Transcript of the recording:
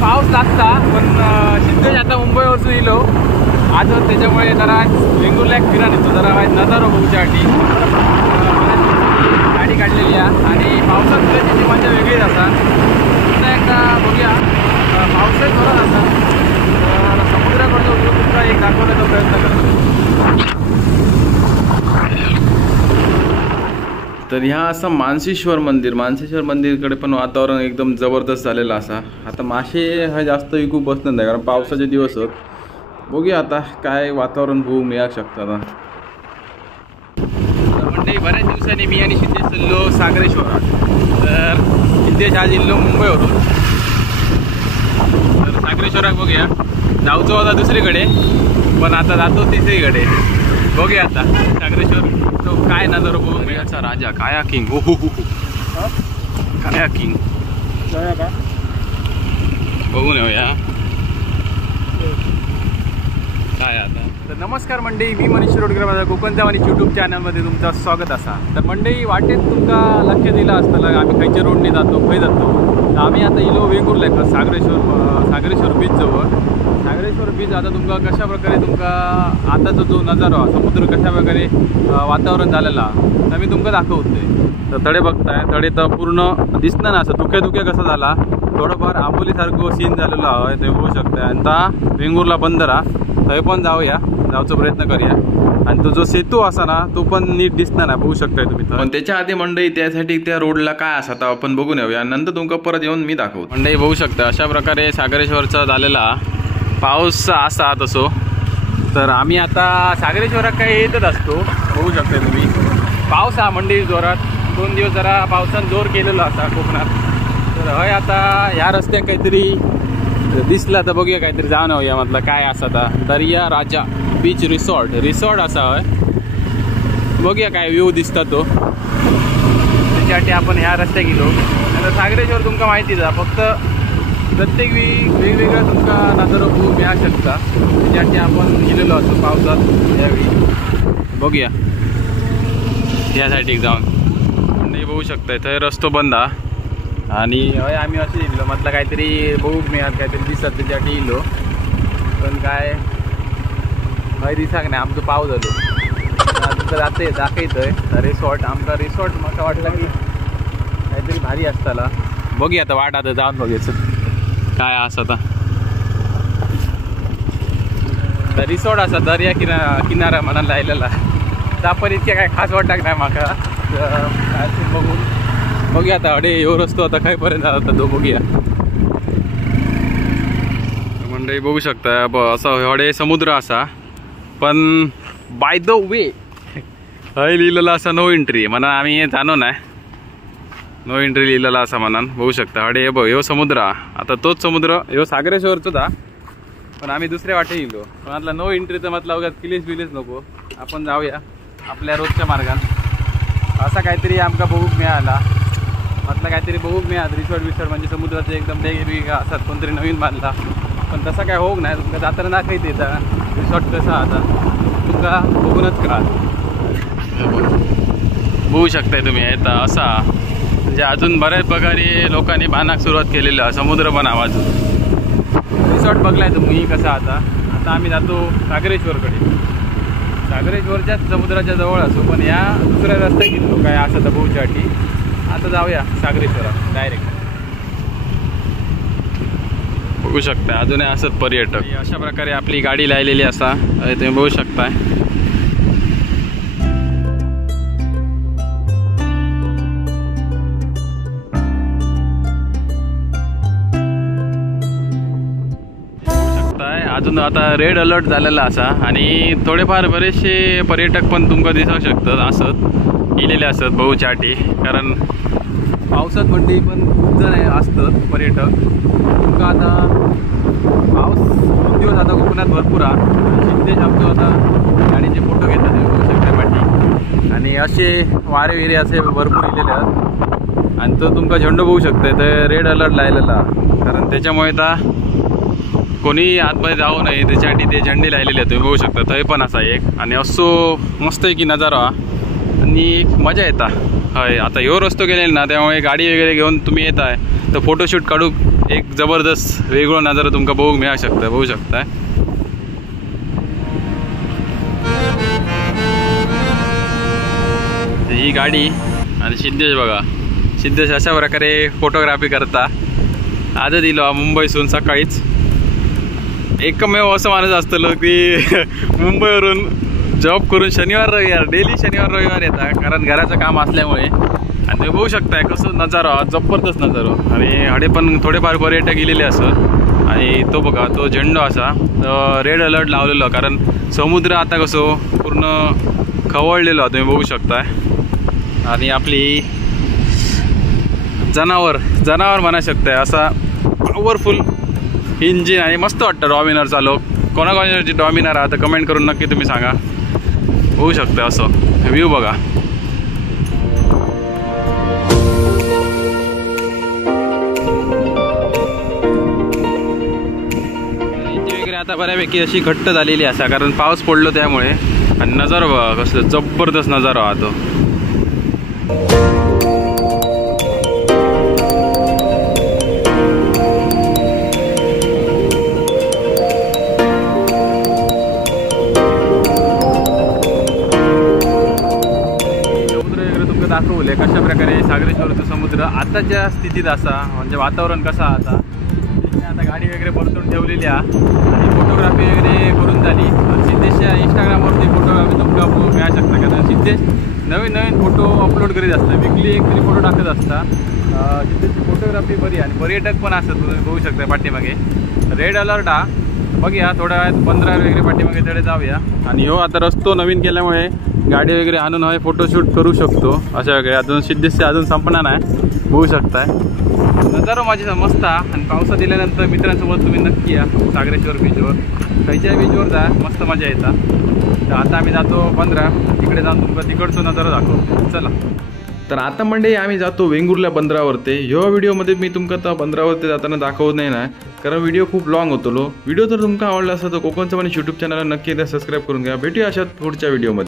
पाऊस लागता पण सिद्धेश आता मुंबई वरसून येलो आज त्याच्यामुळे जरा वेंगुर्ला फिरायला येतो जरा नजारा बघूच्यासाठी गाडी काढलेली आहे आणि पावसात त्याची मजा वेगळीच असा पुन्हा एकदा बघूया पावसात जोरात असा तर समुद्राकडचा व्ह्यू तुमचा एक दाखवण्याचा प्रयत्न करतो. तर ह्या असं मानसेश्वर मंदिरकडे पण वातावरण एकदम जबरदस्त झालेलं असा. आता मासे हा जास्त विकू बसणार नाही कारण पावसाचे दिवस होत. बघूया आता काय वातावरण बघू मिळू शकतं. आता म्हणजे बऱ्याच दिवसांनी मी आणि सिद्धेश चाललो सागरेश्वरात. तर सिद्धेश आज इल्लो मुंबईवरून तर सागरेश्वरात बघूया जाऊचो होता दुसरीकडे पण आता जातो तिसरीकडे. बघूया आता सागरेश्वर तो काय नजर बघू मिळाचा राजा काया किंग. हो हो हो काया किंग बघून येऊया काय आता. तर नमस्कार मंडळी, मी मनीष रोडकर माझ्या कोकणच्या मनीष यूट्यूब चॅनलमध्ये तुमचं स्वागत असा. तर मंडळी वाटेत तुमका लक्ष दिलं असतं आम्ही खयच्या रोडने जातो खय जातो. तर आम्ही आता इलो वेंगुर्ला सागरेश्वर बीच जवळ. सागरेश्वर बीच आता तुमका कशा प्रकारे तुमका आताचा जो नजारा समुद्र कशा प्रकारे वातावरण झालेला तर मी तुमका दाखवतोय. तर तडे बघताय तडे तर पूर्ण दिसणार ना असं धुक्या कसा झाला थोडंफार आंबोलीसारखं सीन झालेलं आहे ते बघू शकताय. आणि आता वेंगुर्ला बंदरा थंय पण जाऊचा प्रयत्न करूया. आणि तो जो सेतू असा ना तो पण नीट दिसणार ना बघू शकताय तुम्ही. पण त्याच्या आधी मंडई त्यासाठी त्या रोडला काय असा तर आपण बघून येऊया नंतर तुमका परत येऊन मी दाखवतो. मंडई बघू शकता अशा प्रकारे सागरेश्वरचा झालेला पाऊस असा तसो. तर आम्ही आता सागरेश्वरात काही येतच असतो बघू शकता तुम्ही. पाऊस हा मंडई जोरात 2 दिवस जरा पावसानं जोर केलेला असा कोकणात. तर हय आता ह्या रस्त्यात काहीतरी दिसला तर बघूया काहीतरी जाऊन येऊया म्हटलं काय असा आता दर्या राजा बीच रिसॉर्ट असा हय. बघूया काय व्ह्यू दिसता तो त्याच्यासाठी आपण ह्या रस्त्यात गेलो. आता सागरेश्वर तुमका माहितीच आहे फक्त प्रत्येक वेगवेगळा तुमका नजारा बघू मिळू शकता. त्याच्यासाठी आपण गेलेलो असतो पावसात यावेळी. बघूया त्यासाठी जाऊन नाही बघू शकताय तर रस्तो बंद हा. आणि हय आम्ही असे येलो म्हटलं काहीतरी बघू मिळत काहीतरी दिसत त्याच्यासाठी येलो पण काय हय दिसाक नाही आमचं पाव झालो. तुमचं जातं दाखवतंय रिसॉर्ट आमचा रिसॉर्ट म्हाका वाटलं की काहीतरी भारी असताला. बघूया आता वाट आता जाऊन बघायचं काय असं आता. तर रिसॉर्ट असा दर्या किनारा म्हणायला राहिलेला तर आपण इतक्या काय खास वाटत नाही माका. बघून बघूया आता अडे येऊ रस्तो आता खायपर्यंत आता तो बघूया. मंडळी बघू शकता असं हडे समुद्र असा पण बाय द वे हय लिहिलेला असा नो एंट्री म्हणा आम्ही जाणो नाही. नो एंट्री लिहिलेला असा म्हणा बघू शकता हडे बघ ह्यो समुद्र आता तोच समुद्र ह्यो सागरेश्वरचोच हा पण आम्ही दुसऱ्या वाटे येलो. पण म्हटलं नो एंट्रीचं म्हटलं अवघात किलेच नको आपण जाऊया आपल्या रोजच्या मार्गात. असा काहीतरी आमका बघूक मिळाला म्हटलं काहीतरी बघूक मिळाल रिसॉर्ट म्हणजे समुद्राचं एकदम वेगवेगळा असतात कोणतरी नवीन बांधला पण तसा काय होऊ नाही. तुमका जाताना दाखवते रिसॉर्ट कसा आता तुमका बघूनच कळा. बघू शकताय तुम्ही आता असा म्हणजे अजून बऱ्याच प्रकारे लोकांनी बांधण्यास सुरुवात केलेलं समुद्र पण आवाज रिसॉर्ट बघलाय तुम्ही कसा. आता आम्ही जातो सागरेश्वरकडे. सागरेश्वरच्याच समुद्राच्या जवळ असो पण या दुसऱ्या रस्त्यात गेलो काय असं तर बघूच्यासाठी. आता जाऊया सागरेश्वरात डायरेक्ट. बघू शकता अजूनही असत पर्यटक अशा प्रकारे आपली गाडी लावलेली असा तुम्ही बघू शकताय. अजून आता रेड अलर्ट झालेला असा आणि थोडेफार बरेचसे पर्यटक पण तुमका दिसू शकतात असत गेलेले असत बहुच्यासाठी कारण पावसात मंडई पण खूप जण असतात पर्यटक. तुमका आता पाऊस 2 दिवस आता कोकणात भरपूर आहे. सिद्धेश आमचं आता गाडीचे फोटो घेतात ते बघू शकता पाठी आणि असे वारे विरे असे भरपूर इलेले आहेत. आणि तो तुमका झेंडू बघू शकता तर रेड अलर्ट लायलेला कारण त्याच्यामुळे आता कोणी आतमध्ये जाऊ नये त्याच्यासाठी ते झेंडे लायलेले आहेत तुम्ही बघू शकता. थंय पण असा एक आणि असो मस्त आहे की नजारा आणि एक मजा येता. हय आता ह्यो रस्तो गेलेला ना त्यामुळे गाडी वगैरे घेऊन तुम्ही येत आहे तर फोटोशूट काढू एक जबरदस्त वेगळो नजारा तुमका बघू शकता ही गाडी आणि सिद्धेश बघा. सिद्धेश अशा प्रकारे फोटोग्राफी करता. आजच दिलो मुंबईसून सकाळीच. एकमेव असं माणूस असतलो की मुंबईवरून जॉब करून डेली शनिवार रविवार येतात कारण घराचं काम असल्यामुळे. आणि तुम्ही बघू शकताय कसं नजारा, जबरदस्त नजारा. आणि हडे पण थोडेफार पर्यटक गेलेले असत. आणि तो बघा तो झेंडो असा रेड अलर्ट लावलेलो कारण समुद्र आता कसं पूर्ण खवळलेलो तुम्ही बघू शकताय. आणि आपली जनावर म्हणा शकताय असा पॉवरफुल इंजिन आणि मस्त वाटतं. डॉमिनर चालव कोणाकोणाची डॉमिनर आहे तर कमेंट करून नक्की तुम्ही सांगा. होऊ शकतं असं व्ह्यू बघा. वगैरे आता बऱ्यापैकी अशी घट्ट झालेली असा कारण पाऊस पडलो त्यामुळे. आणि नजारा बघा कसं जबरदस्त नजारा हा तो. दाखवले कशा प्रकारे सागरेश्वरचा समुद्र आताच्या स्थितीत असा म्हणजे वातावरण कसं आता. आता गाडी वगैरे परतून ठेवलेली आहे आणि फोटोग्राफी वगैरे करून झाली. सिद्धेशच्या इंस्टाग्रामवरती फोटोग्राफी तुमका मिळू शकता कारण सिद्धेश नवीन फोटो अपलोड करीत असतात. वीकली एक तरी फोटो टाकत असतात. सिद्धेशची फोटोग्राफी बरी आणि पर्यटक पण असतात तुम्ही बघू शकता पाठीमागे. रेड अलर्ट हा बघूया थोड्या वेळात 15 वगैरे पाठीमागे तिकडे जाऊया. आणि हो आता रस्तो नवीन केल्यामुळे गाडी वगैरे आणून हवे फोटोशूट करू शकतो अशा वगैरे. अजून सिद्धेशचे अजून संपणार नाही बघू शकताय. नजारा माझी मस्त. आणि पावसात दिल्यानंतर मित्रांसोबत तुम्ही नक्की या सागरेश्वर बीचवर. खयच्या बीचवर जा मस्त मजा येतात. तर आता आम्ही जातो 15 तिकडे जाऊन तुमचा तिकडचा नजारा दाखवतो. चला. तर आता मंडळी आम्ही जातो वेंगुर्ला बंदरावरती. ह्या व्हिडिओमध्ये मी तुमका आता बंदरावरती जाताना दाखवत नाही कारण व्हिडिओ खूप लॉंग होतो. व्हिडिओ जर तुमका आवडला असेल तर कोकणचं पण यूट्यूब चॅनलला नक्की एकदा सबस्क्राईब करून घ्या. भेटूया अशात पुढच्या व्हिडिओमध्ये.